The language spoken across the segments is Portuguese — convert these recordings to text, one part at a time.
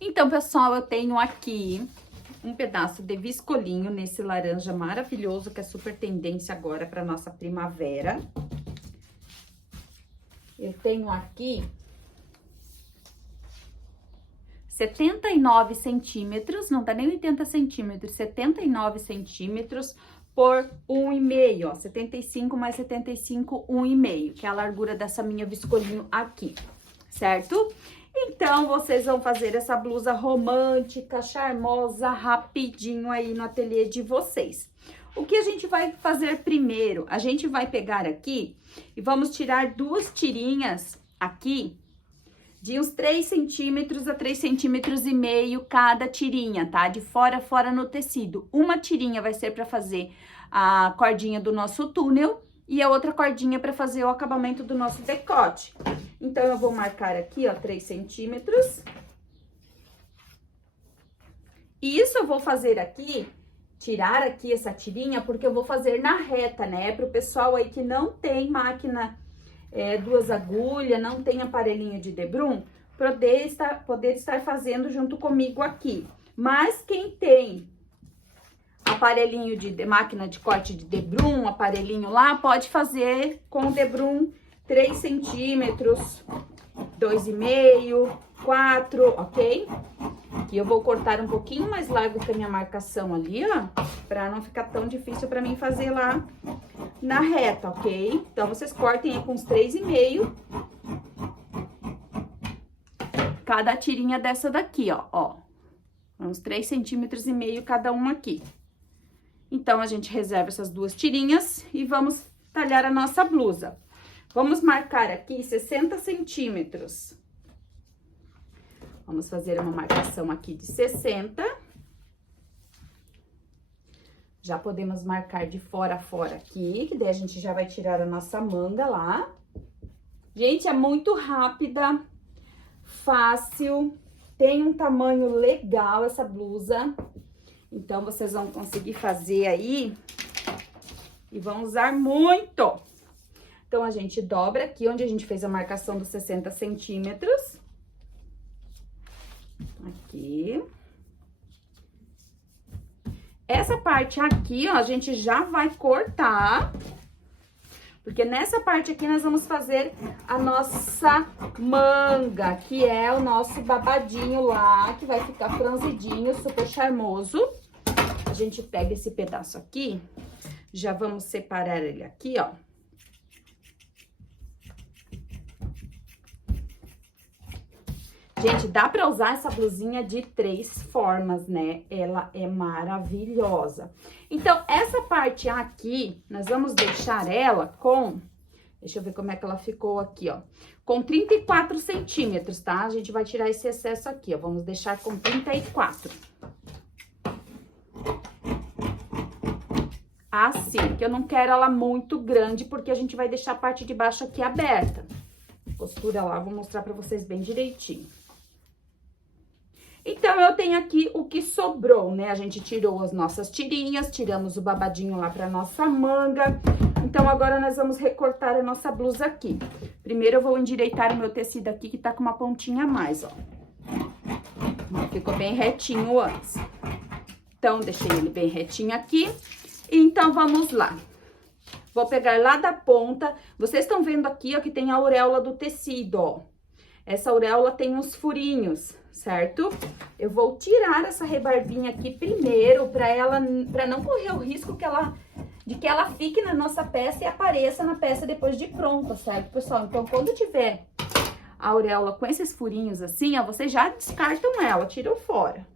Então, pessoal, eu tenho aqui um pedaço de viscolinho nesse laranja maravilhoso, que é super tendência agora para nossa primavera. Eu tenho aqui 79 centímetros, não tá nem 80 centímetros, 79 centímetros por 1,5, ó, 75 mais 75, 1,5, que é a largura dessa minha viscolinho aqui, certo? Então, vocês vão fazer essa blusa romântica, charmosa, rapidinho aí no ateliê de vocês. O que a gente vai fazer primeiro? A gente vai pegar aqui e vamos tirar duas tirinhas aqui, de uns 3 centímetros a 3,5 centímetros cada tirinha, tá? De fora a fora no tecido. Uma tirinha vai ser para fazer a cordinha do nosso túnel e a outra cordinha para fazer o acabamento do nosso decote. Então, eu vou marcar aqui, ó, 3 centímetros. E isso eu vou fazer aqui, tirar aqui essa tirinha, porque eu vou fazer na reta, né? Pro pessoal aí que não tem máquina... duas agulhas, não tem aparelhinho de debrum, poder estar fazendo junto comigo aqui. Mas quem tem aparelhinho de máquina de corte de debrum, aparelhinho lá, pode fazer com o debrum 3 centímetros, 2,5, 4, ok? Aqui eu vou cortar um pouquinho mais largo que a minha marcação ali, ó, pra não ficar tão difícil pra mim fazer lá na reta, ok? Então, vocês cortem aí com uns 3,5. Cada tirinha dessa daqui, ó. Uns 3,5 centímetros cada uma aqui. Então, a gente reserva essas duas tirinhas e vamos talhar a nossa blusa. Vamos marcar aqui 60 centímetros. Vamos fazer uma marcação aqui de 60. Já podemos marcar de fora a fora aqui, que daí a gente já vai tirar a nossa manga lá. Gente, é muito rápida, fácil, tem um tamanho legal essa blusa. Então, vocês vão conseguir fazer aí e vão usar muito. Então, a gente dobra aqui onde a gente fez a marcação dos 60 centímetros. Aqui. Essa parte aqui, ó, a gente já vai cortar, porque nessa parte aqui nós vamos fazer a nossa manga, que é o nosso babadinho lá, que vai ficar franzidinho, super charmoso. A gente pega esse pedaço aqui, já vamos separar ele aqui, ó. Gente, dá pra usar essa blusinha de 3 formas, né? Ela é maravilhosa. Então, essa parte aqui, nós vamos deixar ela com... Deixa eu ver como é que ela ficou aqui, ó. Com 34 centímetros, tá? A gente vai tirar esse excesso aqui, ó. Vamos deixar com 34. Assim, que eu não quero ela muito grande, porque a gente vai deixar a parte de baixo aqui aberta. Costura lá, vou mostrar pra vocês bem direitinho. Então, eu tenho aqui o que sobrou, né? A gente tirou as nossas tirinhas, tiramos o babadinho lá pra nossa manga. Então, agora nós vamos recortar a nossa blusa aqui. Primeiro, eu vou endireitar o meu tecido aqui, que tá com uma pontinha a mais, ó. Ficou bem retinho antes. Então, deixei ele bem retinho aqui. Então, vamos lá. Vou pegar lá da ponta. Vocês estão vendo aqui, ó, que tem a auréola do tecido, ó. Essa auréola tem uns furinhos, certo? Eu vou tirar essa rebarbinha aqui primeiro, para não correr o risco de que ela fique na nossa peça e apareça na peça depois de pronta, certo, pessoal? Então, quando tiver a auréola com esses furinhos assim, ó, vocês já descartam ela, tiram fora.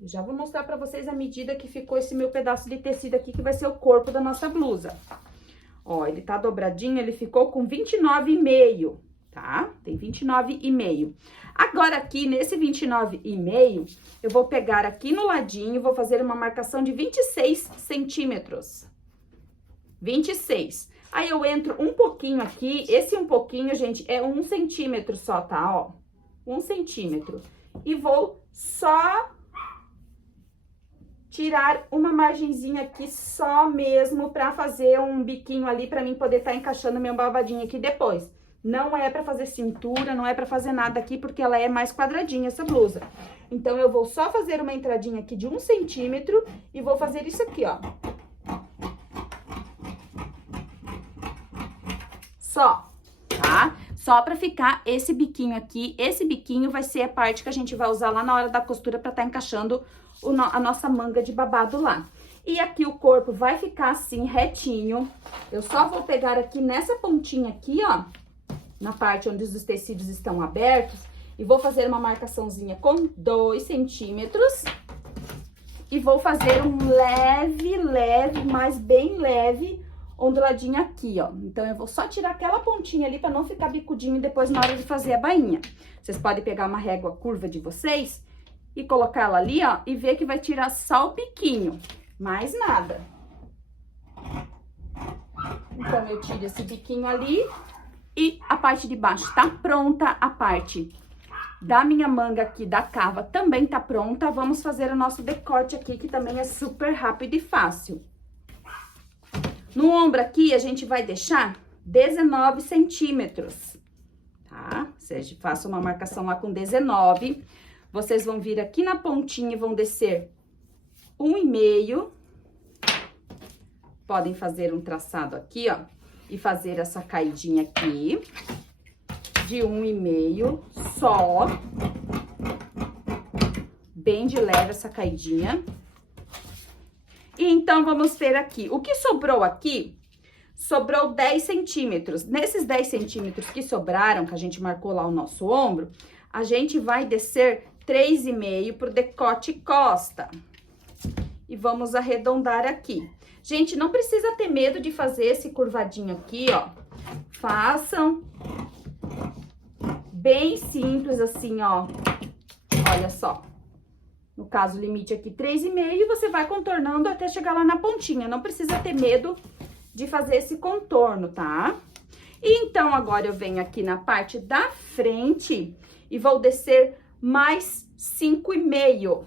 Eu já vou mostrar para vocês a medida que ficou esse meu pedaço de tecido aqui, que vai ser o corpo da nossa blusa. Ó, ele tá dobradinho, ele ficou com 29,5. Tá? Tem 29,5. Agora, aqui, nesse 29,5, eu vou pegar aqui no ladinho, vou fazer uma marcação de 26 centímetros. 26. Aí, eu entro um pouquinho aqui, esse um pouquinho, gente, é 1 centímetro só, tá? Ó, 1 centímetro. E vou só tirar uma margenzinha aqui só mesmo pra fazer um biquinho ali, pra mim poder tá encaixando meu babadinho aqui depois. Não é pra fazer cintura, não é pra fazer nada aqui, porque ela é mais quadradinha, essa blusa. Então, eu vou só fazer uma entradinha aqui de 1 centímetro e vou fazer isso aqui, ó. Só, tá? Só pra ficar esse biquinho aqui. Esse biquinho vai ser a parte que a gente vai usar lá na hora da costura pra tá encaixando a nossa manga de babado lá. E aqui o corpo vai ficar assim, retinho. Eu só vou pegar aqui nessa pontinha aqui, ó, na parte onde os tecidos estão abertos, e vou fazer uma marcaçãozinha com 2 centímetros. E vou fazer um leve, mas bem leve, onduladinho aqui, ó. Então, eu vou só tirar aquela pontinha ali pra não ficar bicudinho depois na hora de fazer a bainha. Vocês podem pegar uma régua curva de vocês e colocar ela ali, ó, e ver que vai tirar só o biquinho, mais nada. Então, eu tiro esse biquinho ali e a parte de baixo tá pronta, a parte da minha manga aqui da cava também tá pronta. Vamos fazer o nosso decote aqui, que também é super rápido e fácil. No ombro aqui, a gente vai deixar 19 centímetros, tá? Ou seja, faça uma marcação lá com 19. Vocês vão vir aqui na pontinha e vão descer 1,5. Podem fazer um traçado aqui, ó, e fazer essa caidinha aqui de 1,5 só. Bem de leve essa caidinha. E então, vamos ver aqui. O que sobrou aqui, sobrou 10 centímetros. Nesses 10 centímetros que sobraram, que a gente marcou lá o nosso ombro, a gente vai descer 3,5 pro decote costa. E vamos arredondar aqui. Gente, não precisa ter medo de fazer esse curvadinho aqui, ó. Façam. Bem simples assim, ó. Olha só. No caso, o limite aqui 3,5, você vai contornando até chegar lá na pontinha. Não precisa ter medo de fazer esse contorno, tá? E então, agora eu venho aqui na parte da frente e vou descer mais 5,5.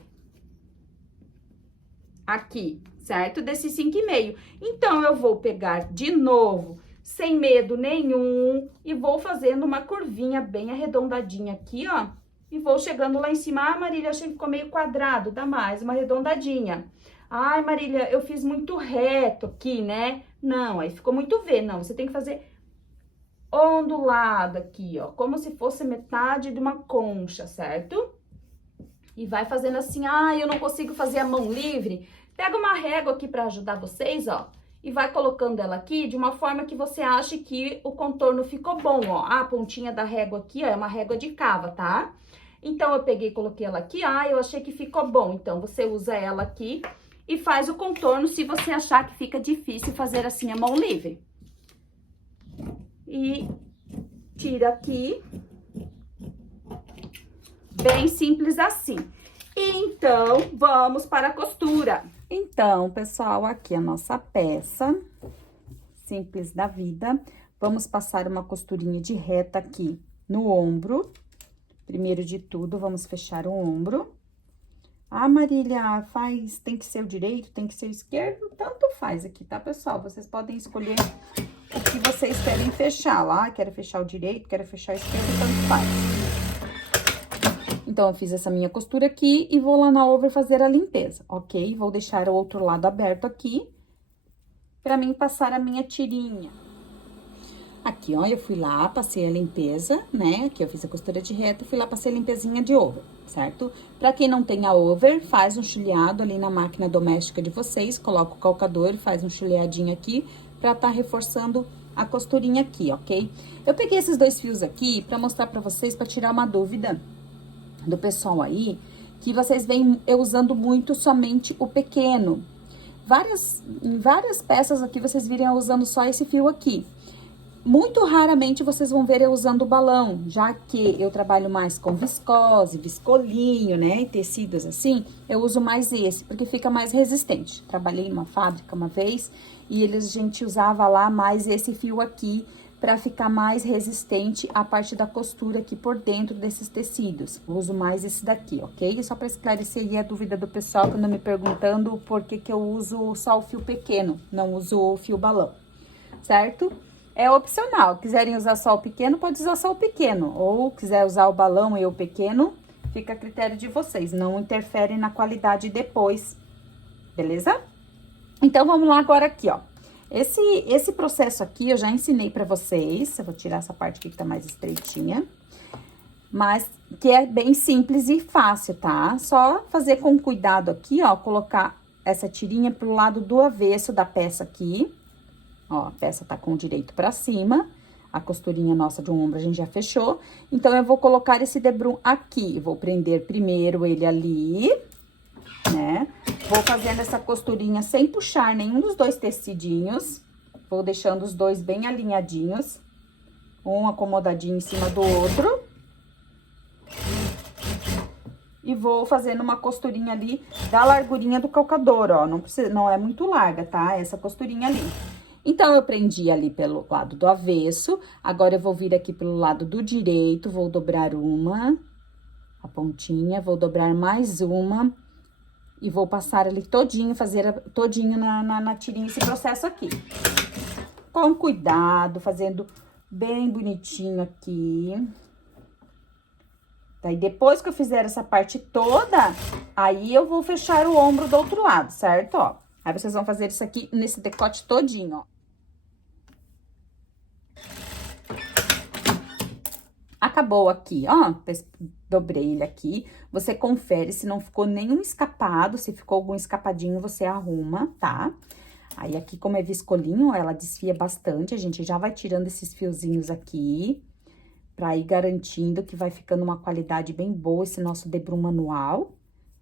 Aqui, certo? Desci 5,5. Então, eu vou pegar de novo, sem medo nenhum, e vou fazendo uma curvinha bem arredondadinha aqui, ó. E vou chegando lá em cima. Ah, Marília, achei que ficou meio quadrado. Dá mais uma arredondadinha. Ai, Marília, eu fiz muito reto aqui, né? Não, aí ficou muito V. Não, você tem que fazer ondulado aqui, ó. Como se fosse metade de uma concha, certo? E vai fazendo assim. Ah, eu não consigo fazer a mão livre. Pega uma régua aqui pra ajudar vocês, ó. E vai colocando ela aqui de uma forma que você ache que o contorno ficou bom, ó. A pontinha da régua aqui, ó, é uma régua de cava, tá? Então, eu peguei e coloquei ela aqui. Ah, eu achei que ficou bom. Então, você usa ela aqui e faz o contorno se você achar que fica difícil fazer assim a mão livre. E tira aqui. Bem simples assim. Então, vamos para a costura. Então, pessoal, aqui a nossa peça simples da vida. Vamos passar uma costurinha de reta aqui no ombro. Primeiro de tudo, vamos fechar o ombro. Ah, Marília, tem que ser o direito, tem que ser o esquerdo, tanto faz aqui, tá, pessoal? Vocês podem escolher o que vocês querem fechar lá. Quero fechar o direito, quero fechar o esquerdo, tanto faz. Então, eu fiz essa minha costura aqui e vou lá na over fazer a limpeza, ok? Vou deixar o outro lado aberto aqui, pra mim passar a minha tirinha. Aqui, ó, eu fui lá, passei a limpeza, né? Aqui eu fiz a costura de reta, fui lá, passei a limpezinha de over, certo? Pra quem não tem a over, faz um chuleado ali na máquina doméstica de vocês, coloca o calcador e faz um chuleadinho aqui pra tá reforçando a costurinha aqui, ok? Eu peguei esses 2 fios aqui pra mostrar pra vocês, pra tirar uma dúvida do pessoal aí, que vocês vêm eu usando muito somente o pequeno. Em várias peças aqui, vocês virem eu usando só esse fio aqui. Muito raramente vocês vão ver eu usando o balão, já que eu trabalho mais com viscose, viscolinho, né, e tecidos assim, eu uso mais esse, porque fica mais resistente. Trabalhei numa fábrica uma vez e a gente usava lá mais esse fio aqui, para ficar mais resistente a parte da costura aqui por dentro desses tecidos. Eu uso mais esse daqui, ok? Só para esclarecer aí a dúvida do pessoal que anda me perguntando por que eu uso só o fio pequeno, não uso o fio balão, certo? é opcional. Quiserem usar só o pequeno, pode usar só o pequeno. Ou quiser usar o balão e o pequeno, fica a critério de vocês. Não interfere na qualidade depois, beleza? Então, vamos lá agora aqui, ó. Esse processo aqui eu já ensinei pra vocês. Eu vou tirar essa parte aqui que tá mais estreitinha. Mas que é bem simples e fácil, tá? Só fazer com cuidado aqui, ó. Colocar essa tirinha pro lado do avesso da peça aqui. Ó, a peça tá com o direito pra cima. A costurinha nossa de um ombro a gente já fechou. Então, eu vou colocar esse debrum aqui. Vou prender primeiro ele ali, né? Vou fazendo essa costurinha sem puxar nenhum dos dois tecidinhos. Vou deixando os dois bem alinhadinhos. Um acomodadinho em cima do outro. E vou fazendo uma costurinha ali da largurinha do calcador, ó. Não é muito larga, tá? Essa costurinha ali. Então, eu prendi ali pelo lado do avesso. Agora, eu vou vir aqui pelo lado do direito. Vou dobrar uma, a pontinha. Vou dobrar mais uma. E vou passar ali todinho, fazer todinho na tirinha esse processo aqui. Com cuidado, fazendo bem bonitinho aqui. Daí, depois que eu fizer essa parte toda, aí eu vou fechar o ombro do outro lado, certo? Ó, aí vocês vão fazer isso aqui nesse decote todinho, ó. Acabou aqui, ó, dobrei ele aqui. Você confere se não ficou nenhum escapado, se ficou algum escapadinho, você arruma, tá? Aí, aqui, como é viscolinho, ela desfia bastante, a gente já vai tirando esses fiozinhos aqui, pra ir garantindo que vai ficando uma qualidade bem boa esse nosso debrum manual,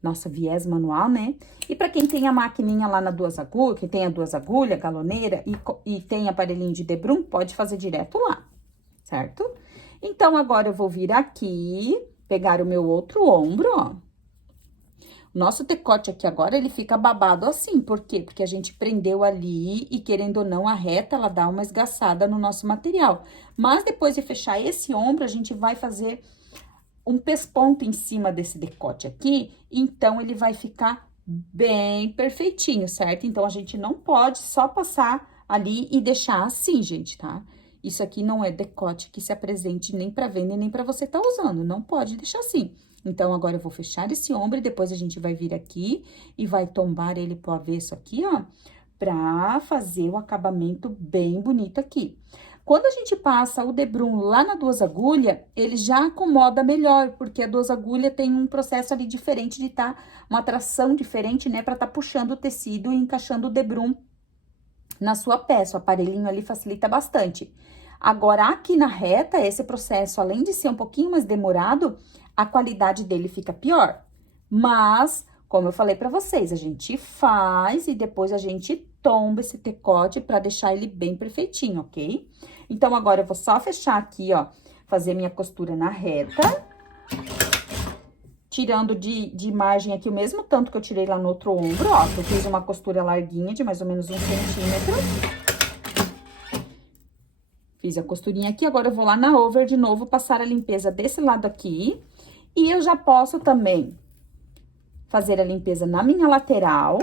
nosso viés manual, né? E pra quem tem a maquininha lá na duas agulhas, quem tem a duas agulhas, galoneira e tem aparelhinho de debrum, pode fazer direto lá, certo? Então, agora eu vou vir aqui, pegar o meu outro ombro, ó. O nosso decote aqui agora, ele fica babado assim, por quê? Porque a gente prendeu ali e, querendo ou não, a reta, ela dá uma esgaçada no nosso material. Mas, depois de fechar esse ombro, a gente vai fazer um pesponto em cima desse decote aqui, então, ele vai ficar bem perfeitinho, certo? Então, a gente não pode só passar ali e deixar assim, gente, tá? Isso aqui não é decote que se apresente nem pra venda e nem pra você tá usando, não pode deixar assim. Então, agora eu vou fechar esse ombro e depois a gente vai vir aqui e vai tombar ele pro avesso aqui, ó, pra fazer o acabamento bem bonito aqui. Quando a gente passa o debrum lá na duas agulhas, ele já acomoda melhor, porque a duas agulhas tem um processo ali diferente de tá, uma tração diferente, né, pra tá puxando o tecido e encaixando o debrum na sua peça. O aparelhinho ali facilita bastante. Agora, aqui na reta, esse processo, além de ser um pouquinho mais demorado, a qualidade dele fica pior. Mas, como eu falei pra vocês, a gente faz e depois a gente tomba esse decote pra deixar ele bem perfeitinho, ok? Então, agora eu vou só fechar aqui, ó, fazer minha costura na reta. Tirando de margem aqui o mesmo tanto que eu tirei lá no outro ombro, ó. Eu fiz uma costura larguinha de mais ou menos 1 centímetro. Fiz a costurinha aqui, agora eu vou lá na over de novo, passar a limpeza desse lado aqui. E eu já posso também fazer a limpeza na minha lateral.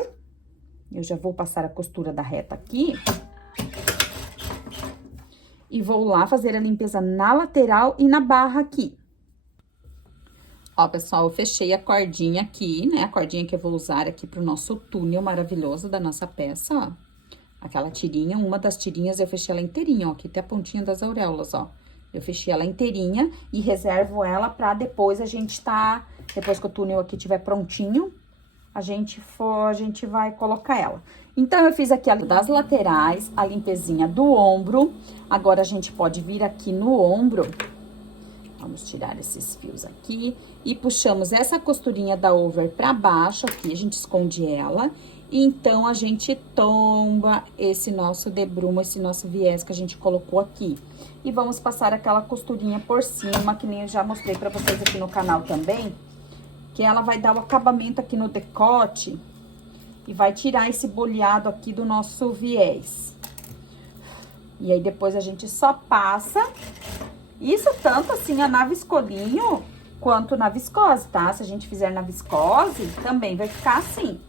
Eu já vou passar a costura da reta aqui. E vou lá fazer a limpeza na lateral e na barra aqui. Ó, pessoal, eu fechei a cordinha aqui, né? A cordinha que eu vou usar aqui pro nosso túnel maravilhoso da nossa peça, ó. Aquela tirinha, uma das tirinhas eu fechei ela inteirinha, ó. Aqui tem a pontinha das auréolas, ó. Eu fechei ela inteirinha e reservo ela pra depois a gente tá... Depois que o túnel aqui estiver prontinho, a gente vai colocar ela. Então, eu fiz aqui a das laterais, a limpezinha do ombro. Agora, a gente pode vir aqui no ombro. Vamos tirar esses fios aqui e puxamos essa costurinha da over pra baixo aqui, a gente esconde ela. E então, a gente tomba esse nosso debrum, esse nosso viés que a gente colocou aqui. E vamos passar aquela costurinha por cima, que nem eu já mostrei pra vocês aqui no canal também. Que ela vai dar o acabamento aqui no decote e vai tirar esse boleado aqui do nosso viés. E aí, depois a gente só passa... Isso tanto assim, na viscolinho, quanto na viscose, tá? Se a gente fizer na viscose, também vai ficar assim.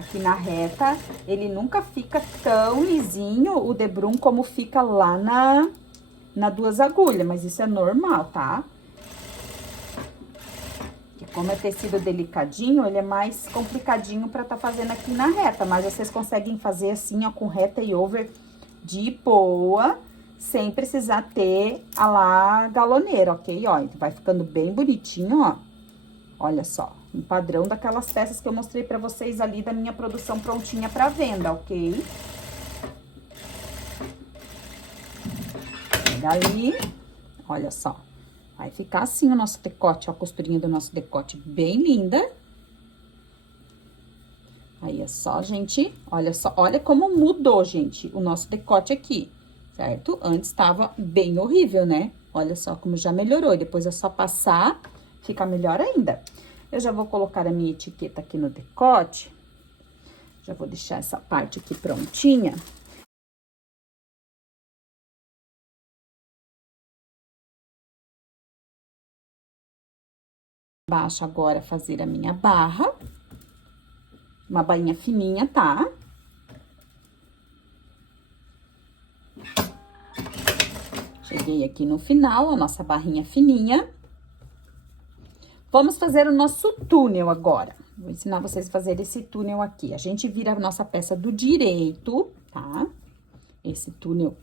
aqui na reta, ele nunca fica tão lisinho, o debrum, como fica lá na duas agulhas, mas isso é normal, tá? Como é tecido delicadinho, ele é mais complicadinho pra tá fazendo aqui na reta, mas vocês conseguem fazer assim, ó, com reta e over de boa, sem precisar ter a lá galoneira, ok? Ó, vai ficando bem bonitinho, ó. Olha só, um padrão daquelas peças que eu mostrei pra vocês ali da minha produção prontinha pra venda, ok? Pega ali, olha só. Vai ficar assim o nosso decote, ó, a costurinha do nosso decote bem linda. Aí é só, gente, olha só, olha como mudou, gente, o nosso decote aqui, certo? Antes tava bem horrível, né? Olha só como já melhorou, depois é só passar, fica melhor ainda. Eu já vou colocar a minha etiqueta aqui no decote, já vou deixar essa parte aqui prontinha. Baixo agora fazer a minha barra, uma bainha fininha, tá? Cheguei aqui no final, a nossa barrinha fininha. Vamos fazer o nosso túnel agora. Vou ensinar vocês a fazer esse túnel aqui. A gente vira a nossa peça do direito, tá? Esse túnel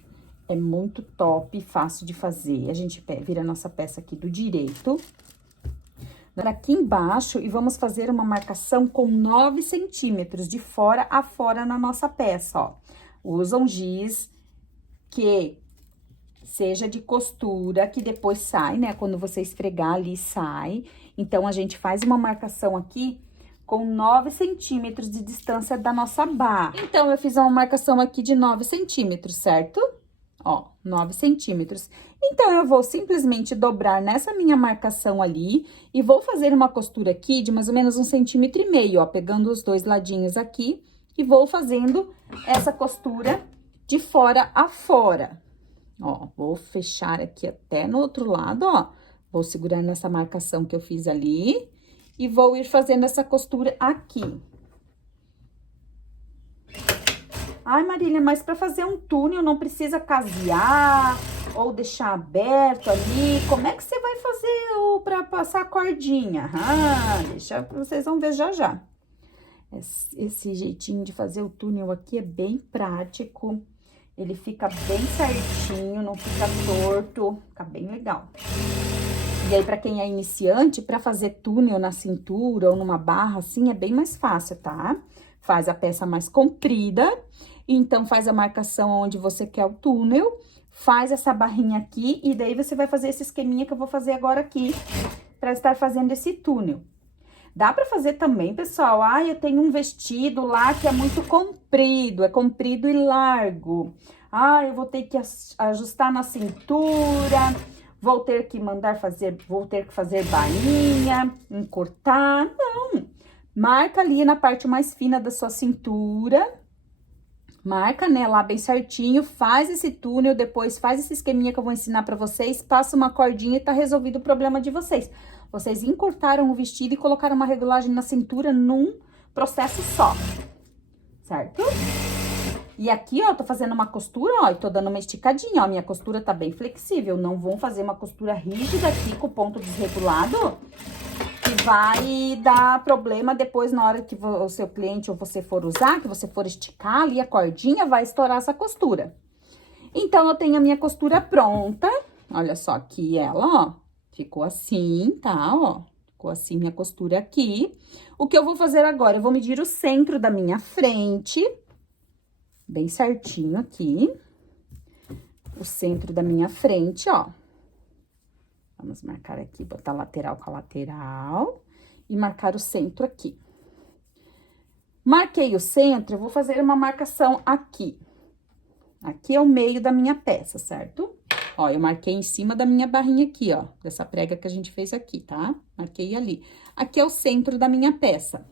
é muito top, fácil de fazer. A gente vira a nossa peça aqui do direito. Aqui embaixo, e vamos fazer uma marcação com 9 centímetros de fora a fora na nossa peça, ó. Usa um giz que seja de costura, que depois sai, né? Quando você esfregar ali, sai. Então, a gente faz uma marcação aqui com 9 centímetros de distância da nossa barra. Então, eu fiz uma marcação aqui de 9 centímetros, certo? Ó, 9 centímetros. Então, eu vou simplesmente dobrar nessa minha marcação ali e vou fazer uma costura aqui de mais ou menos 1,5 centímetros, ó, pegando os dois ladinhos aqui e vou fazendo essa costura de fora a fora. Ó, vou fechar aqui até no outro lado, ó. Vou segurar nessa marcação que eu fiz ali e vou ir fazendo essa costura aqui. Ai, Marília, mas para fazer um túnel não precisa casear ou deixar aberto ali. Como é que você vai fazer para passar a cordinha? Ah, deixa, vocês vão ver já já. Esse jeitinho de fazer o túnel aqui é bem prático. Ele fica bem certinho, não fica torto, fica bem legal. E aí, para quem é iniciante, para fazer túnel na cintura ou numa barra assim, é bem mais fácil, tá? Faz a peça mais comprida, então faz a marcação onde você quer o túnel, faz essa barrinha aqui e daí você vai fazer esse esqueminha que eu vou fazer agora aqui, para estar fazendo esse túnel. Dá pra fazer também, pessoal, eu tenho um vestido lá que é muito comprido, é comprido e largo. Eu vou ter que ajustar na cintura, vou ter que fazer bainha, encurtar. Não, marca ali na parte mais fina da sua cintura, marca, né, lá bem certinho, faz esse túnel, depois faz esse esqueminha que eu vou ensinar pra vocês, passa uma cordinha e tá resolvido o problema de vocês. Vocês encurtaram o vestido e colocaram uma regulagem na cintura num processo só, certo? E aqui, ó, tô fazendo uma costura, ó, e tô dando uma esticadinha, ó, minha costura tá bem flexível, não vão fazer uma costura rígida aqui com o ponto desregulado, que vai dar problema depois na hora que o seu cliente ou você for usar, que você for esticar ali a cordinha, vai estourar essa costura. Então, eu tenho a minha costura pronta, olha só aqui ela, ó. Ficou assim, tá, ó, ficou assim minha costura aqui. O que eu vou fazer agora? Eu vou medir o centro da minha frente, bem certinho aqui. O centro da minha frente, ó. Vamos marcar aqui, botar lateral com a lateral e marcar o centro aqui. Marquei o centro, eu vou fazer uma marcação aqui. Aqui é o meio da minha peça, certo? Ó, eu marquei em cima da minha barrinha aqui, ó, dessa prega que a gente fez aqui, tá? Marquei ali. Aqui é o centro da minha peça.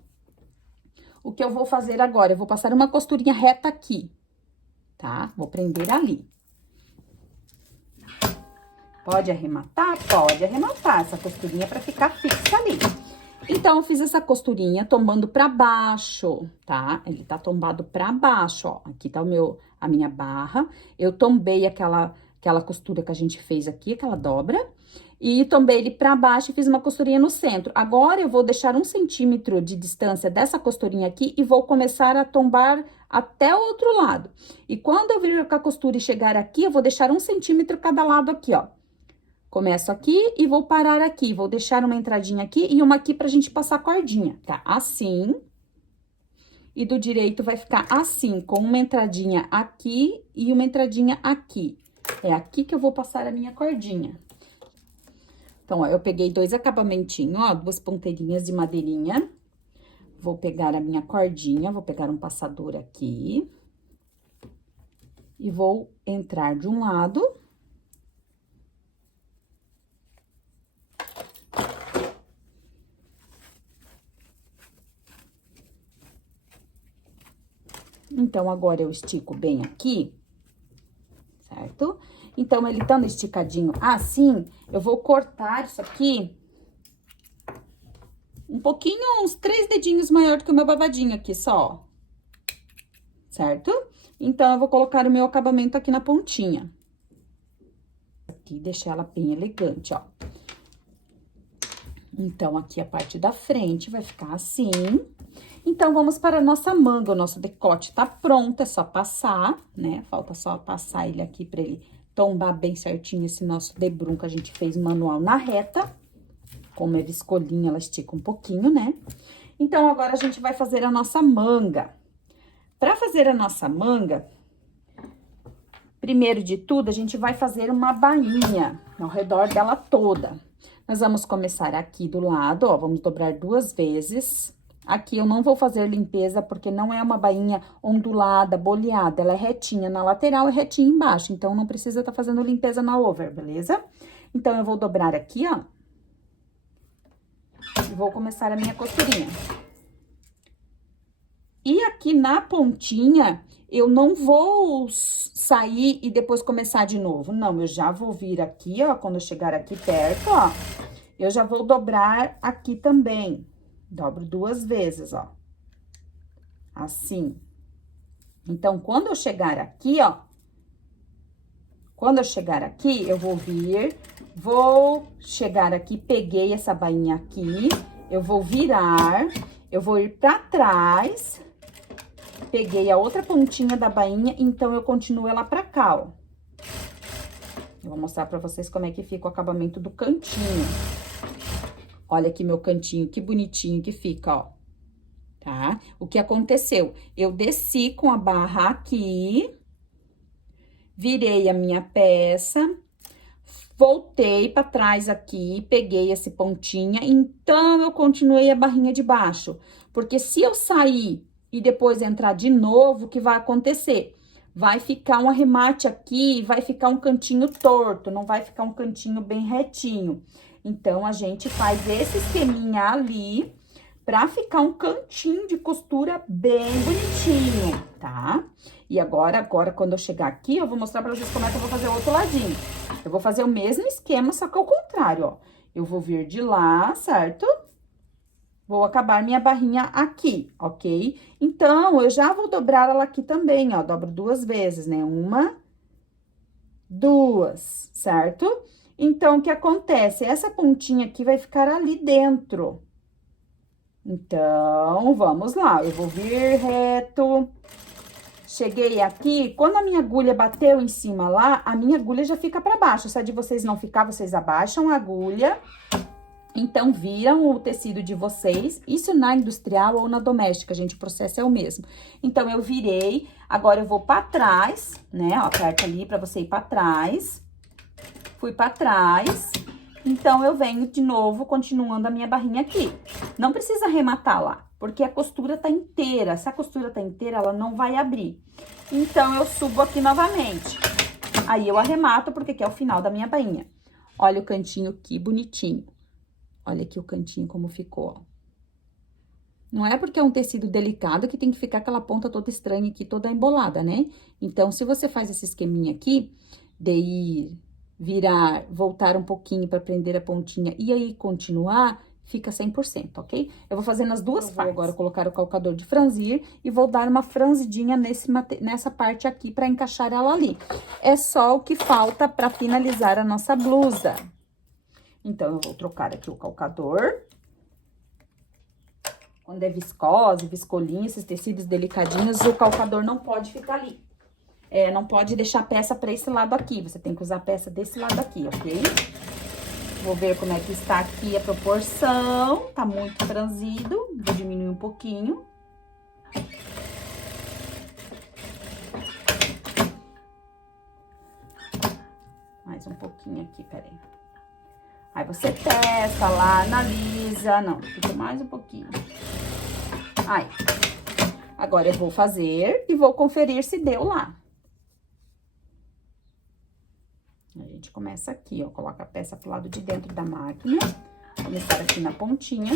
O que eu vou fazer agora? Eu vou passar uma costurinha reta aqui, tá? Vou prender ali. Pode arrematar? Pode arrematar essa costurinha pra ficar fixa ali. Então, eu fiz essa costurinha tombando pra baixo, tá? Ele tá tombado pra baixo, ó. Aqui tá a minha barra. Eu tombei aquela costura que a gente fez aqui, aquela dobra. E tombei ele pra baixo e fiz uma costurinha no centro. Agora, eu vou deixar 1 centímetro de distância dessa costurinha aqui e vou começar a tombar até o outro lado. E quando eu vir com a costura e chegar aqui, eu vou deixar 1 centímetro cada lado aqui, ó. Começo aqui e vou parar aqui. Vou deixar uma entradinha aqui e uma aqui pra gente passar a cordinha, tá? Assim. E do direito vai ficar assim, com uma entradinha aqui e uma entradinha aqui. É aqui que eu vou passar a minha cordinha. Então, ó, eu peguei 2 acabamentinhos, ó, 2 ponteirinhas de madeirinha. Vou pegar a minha cordinha, vou pegar um passador aqui. E vou entrar de um lado. Então, agora eu estico bem aqui, certo? Então, ele estando esticadinho assim, eu vou cortar isso aqui um pouquinho, uns 3 dedinhos maior do que o meu babadinho aqui, só, certo? Então, eu vou colocar o meu acabamento aqui na pontinha. Aqui, deixar ela bem elegante, ó. Então, aqui a parte da frente vai ficar assim. Então, vamos para a nossa manga. O nosso decote tá pronto, é só passar, né? Falta só passar ele aqui pra ele tombar bem certinho esse nosso debrum que a gente fez manual na reta. Como ele escolinha, ela estica um pouquinho, né? Então, agora a gente vai fazer a nossa manga. Pra fazer a nossa manga, primeiro de tudo, a gente vai fazer uma bainha ao redor dela toda. Nós vamos começar aqui do lado, ó, vamos dobrar 2 vezes. Aqui eu não vou fazer limpeza, porque não é uma bainha ondulada, boleada, ela é retinha na lateral e retinha embaixo, então não precisa tá fazendo limpeza na over, beleza? Então, eu vou dobrar aqui, ó. E vou começar a minha costurinha. E aqui na pontinha, eu não vou sair e depois começar de novo. Não, eu já vou vir aqui, ó, quando eu chegar aqui perto, ó, eu já vou dobrar aqui também. Dobro 2 vezes, ó. Assim. Então, quando eu chegar aqui, ó, quando eu chegar aqui, eu vou vir, vou chegar aqui, peguei essa bainha aqui, eu vou virar, eu vou ir pra trás, peguei a outra pontinha da bainha, então, eu continuo ela pra cá, ó. Eu vou mostrar pra vocês como é que fica o acabamento do cantinho. Olha aqui meu cantinho, que bonitinho que fica, ó. Tá? O que aconteceu? Eu desci com a barra aqui, virei a minha peça, voltei pra trás aqui, peguei esse pontinha, então, eu continuei a barrinha de baixo. Porque se eu sair e depois entrar de novo, o que vai acontecer? Vai ficar um arremate aqui, vai ficar um cantinho torto, não vai ficar um cantinho bem retinho. Então, a gente faz esse esqueminha ali, pra ficar um cantinho de costura bem bonitinho, tá? E agora, quando eu chegar aqui, eu vou mostrar pra vocês como é que eu vou fazer o outro ladinho. Eu vou fazer o mesmo esquema, só que ao contrário, ó. Eu vou vir de lá, certo? Vou acabar minha barrinha aqui, ok? Então, eu já vou dobrar ela aqui também, ó. Dobro 2 vezes, né? 1, 2, certo? Então, o que acontece? Essa pontinha aqui vai ficar ali dentro. Então, vamos lá. Eu vou vir reto. Cheguei aqui, quando a minha agulha bateu em cima lá, a minha agulha já fica pra baixo. Se a de vocês não ficar, vocês abaixam a agulha. Então, viram o tecido de vocês. Isso na industrial ou na doméstica, gente, o processo é o mesmo. Então, eu virei. Agora, eu vou pra trás, né? Ó, aperta ali pra você ir pra trás. Fui pra trás. Então, eu venho de novo, continuando a minha barrinha aqui. Não precisa arrematar lá, porque a costura tá inteira. Se a costura tá inteira, ela não vai abrir. Então, eu subo aqui novamente. Aí, eu arremato, porque aqui é o final da minha bainha. Olha o cantinho que bonitinho. Olha aqui o cantinho como ficou, ó. Não é porque é um tecido delicado que tem que ficar aquela ponta toda estranha aqui, toda embolada, né? Então, se você faz esse esqueminha aqui, de ir, virar, voltar um pouquinho para prender a pontinha e aí continuar, fica 100%, ok? Eu vou fazer nas duas partes. Vou agora colocar o calcador de franzir e vou dar uma franzidinha nessa parte aqui pra encaixar ela ali. É só o que falta pra finalizar a nossa blusa. Então, eu vou trocar aqui o calcador. Quando é viscose, viscolinha, esses tecidos delicadinhos, o calcador não pode ficar ali. Não pode deixar a peça pra esse lado aqui, você tem que usar a peça desse lado aqui, ok? Vou ver como é que está aqui a proporção, tá muito franzido, vou diminuir um pouquinho. Mais um pouquinho aqui, peraí. Aí você testa lá, analisa, não, fica mais um pouquinho. Aí, agora eu vou fazer e vou conferir se deu lá. A gente começa aqui, ó, coloca a peça pro lado de dentro da máquina, começar aqui na pontinha.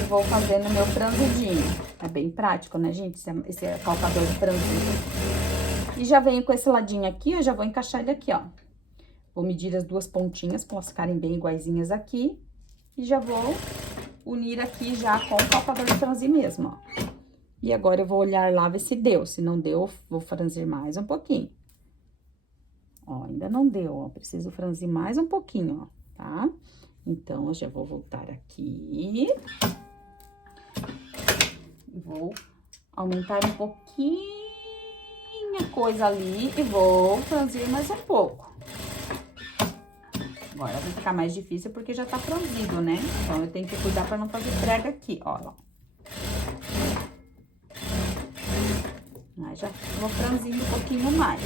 E vou fazendo meu franzidinho. É bem prático, né, gente, esse calcador de franzido. E já venho com esse ladinho aqui, eu já vou encaixar ele aqui, ó. Vou medir as duas pontinhas pra elas ficarem bem iguaizinhas aqui. E já vou unir aqui já com o calcador de franzir mesmo, ó. E agora eu vou olhar lá, ver se deu. Se não deu, vou franzir mais um pouquinho. Ó, ainda não deu, ó. Preciso franzir mais um pouquinho, ó, tá? Então, eu já vou voltar aqui. Vou aumentar um pouquinho a coisa ali e vou franzir mais um pouco. Agora vai ficar mais difícil porque já tá franzido, né? Então, eu tenho que cuidar pra não fazer prega aqui, ó. Aí, já vou franzindo um pouquinho mais.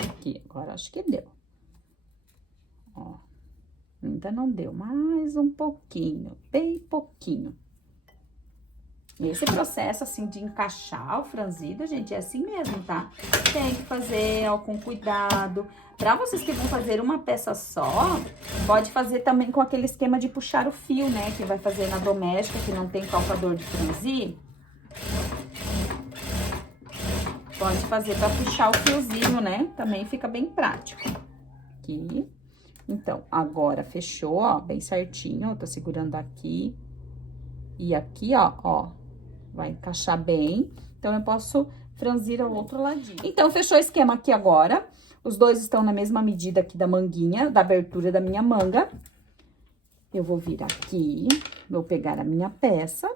Aqui, agora acho que deu. Ó, ainda não deu, mais um pouquinho, bem pouquinho. Esse processo, assim, de encaixar o franzido, gente, é assim mesmo, tá? Tem que fazer, ó, com cuidado. Pra vocês que vão fazer uma peça só, pode fazer também com aquele esquema de puxar o fio, né? Que vai fazer na doméstica, que não tem calcador de franzir. Pode fazer pra puxar o fiozinho, né? Também fica bem prático. Aqui. Então, agora fechou, ó, bem certinho. Eu tô segurando aqui. E aqui, ó, vai encaixar bem. Então, eu posso franzir ao outro ladinho. Então, fechou o esquema aqui agora. Os dois estão na mesma medida aqui da manguinha, da abertura da minha manga. Eu vou vir aqui, vou pegar a minha peça.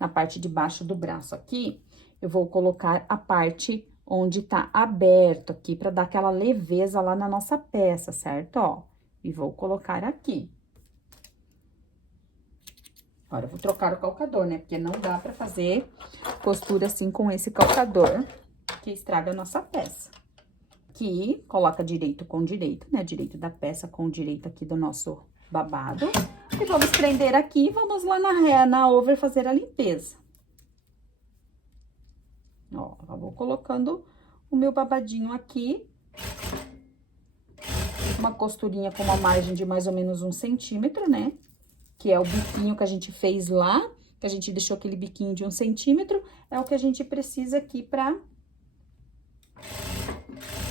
Na parte de baixo do braço aqui, eu vou colocar a parte onde tá aberto aqui, pra dar aquela leveza lá na nossa peça, certo? Ó, e vou colocar aqui. Agora, eu vou trocar o calcador, né? Porque não dá pra fazer costura assim com esse calcador, que estraga a nossa peça. Aqui, coloca direito com direito, né? Direito da peça com direito aqui do nosso babado. E vamos prender aqui e vamos lá na over fazer a limpeza. Ó, eu vou colocando o meu babadinho aqui. Uma costurinha com uma margem de mais ou menos 1 centímetro, né? Que é o biquinho que a gente fez lá, que a gente deixou aquele biquinho de 1 centímetro. É o que a gente precisa aqui pra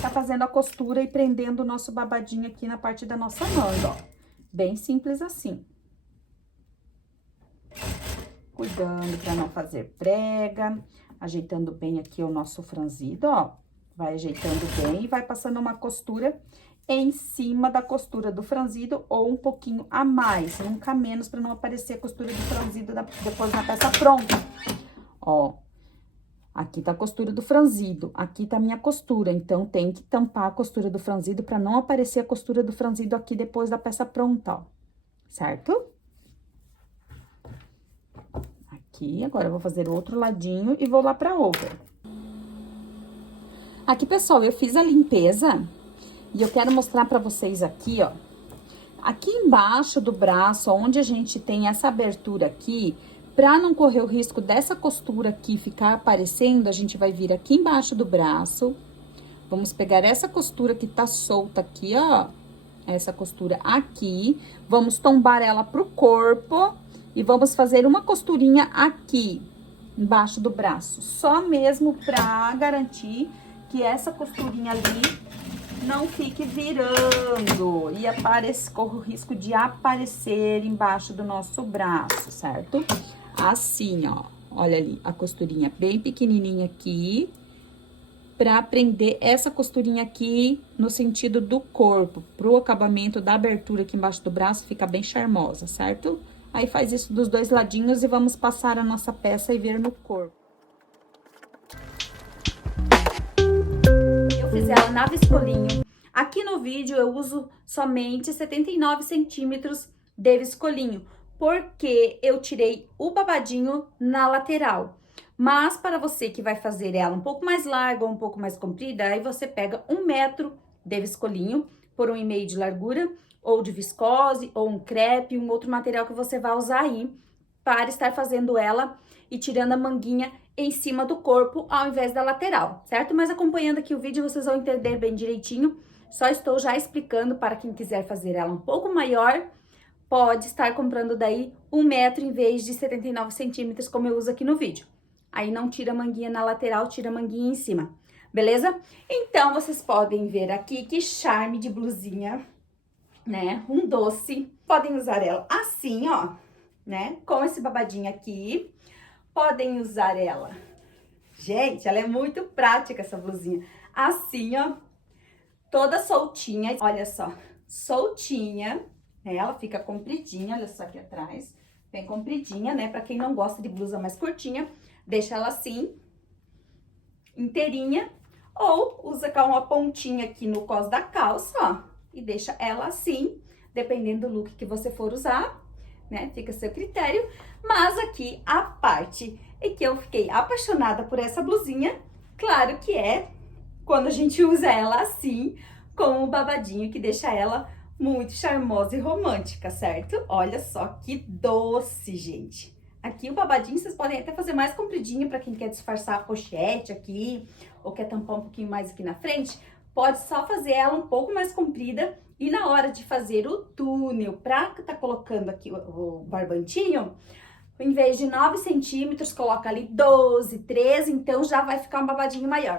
tá fazendo a costura e prendendo o nosso babadinho aqui na parte da nossa manga, ó. Bem simples assim. Cuidando pra não fazer prega, ajeitando bem aqui o nosso franzido, ó. Vai ajeitando bem e vai passando uma costura em cima da costura do franzido ou um pouquinho a mais, nunca menos, pra não aparecer a costura do franzido depois na peça pronta. Ó, aqui tá a costura do franzido, aqui tá a minha costura, então tem que tampar a costura do franzido pra não aparecer a costura do franzido aqui depois da peça pronta, ó, certo? Aqui, agora eu vou fazer o outro ladinho e vou lá pra over. Aqui, pessoal, eu fiz a limpeza e eu quero mostrar pra vocês aqui, ó. Aqui embaixo do braço, onde a gente tem essa abertura aqui, pra não correr o risco dessa costura aqui ficar aparecendo, a gente vai vir aqui embaixo do braço. Vamos pegar essa costura que tá solta aqui, ó. Essa costura aqui. Vamos tombar ela pro corpo e vamos fazer uma costurinha aqui, embaixo do braço. Só mesmo pra garantir que essa costurinha ali não fique virando e corre o risco de aparecer embaixo do nosso braço, certo? Assim, ó, olha ali, a costurinha bem pequenininha aqui, pra prender essa costurinha aqui no sentido do corpo, pro acabamento da abertura aqui embaixo do braço ficar bem charmosa, certo? Aí faz isso dos dois ladinhos e vamos passar a nossa peça e ver no corpo. Eu fiz ela na viscolinho. Aqui no vídeo eu uso somente 79 centímetros de viscolinho, porque eu tirei o babadinho na lateral. Mas para você que vai fazer ela um pouco mais larga ou um pouco mais comprida, aí você pega 1 metro de viscolinho por 1,5 de largura, ou de viscose, ou um crepe, um outro material que você vai usar aí para estar fazendo ela e tirando a manguinha em cima do corpo ao invés da lateral, certo? Mas acompanhando aqui o vídeo vocês vão entender bem direitinho. Só estou já explicando para quem quiser fazer ela um pouco maior, pode estar comprando daí 1 metro em vez de 79 centímetros, como eu uso aqui no vídeo. Aí não tira a manguinha na lateral, tira a manguinha em cima, beleza? Então, vocês podem ver aqui que charme de blusinha, né? Um doce. Podem usar ela assim, ó, né? Com esse babadinho aqui. Podem usar ela. Gente, ela é muito prática, essa blusinha. Assim, ó, toda soltinha. Olha só, soltinha, né? Ela fica compridinha, olha só aqui atrás. Bem compridinha, né? Pra quem não gosta de blusa mais curtinha, deixa ela assim, inteirinha. Ou usa com uma pontinha aqui no cós da calça, ó. E deixa ela assim, dependendo do look que você for usar, né? Fica a seu critério. Mas aqui a parte em que eu fiquei apaixonada por essa blusinha, claro que é quando a gente usa ela assim, com o babadinho que deixa ela muito charmosa e romântica, certo? Olha só que doce, gente. Aqui o babadinho vocês podem até fazer mais compridinho para quem quer disfarçar a pochete aqui, ou quer tampar um pouquinho mais aqui na frente. Pode só fazer ela um pouco mais comprida e na hora de fazer o túnel, pra tá colocando aqui o barbantinho, em vez de 9 centímetros, coloca ali 12, 13, então já vai ficar um babadinho maior.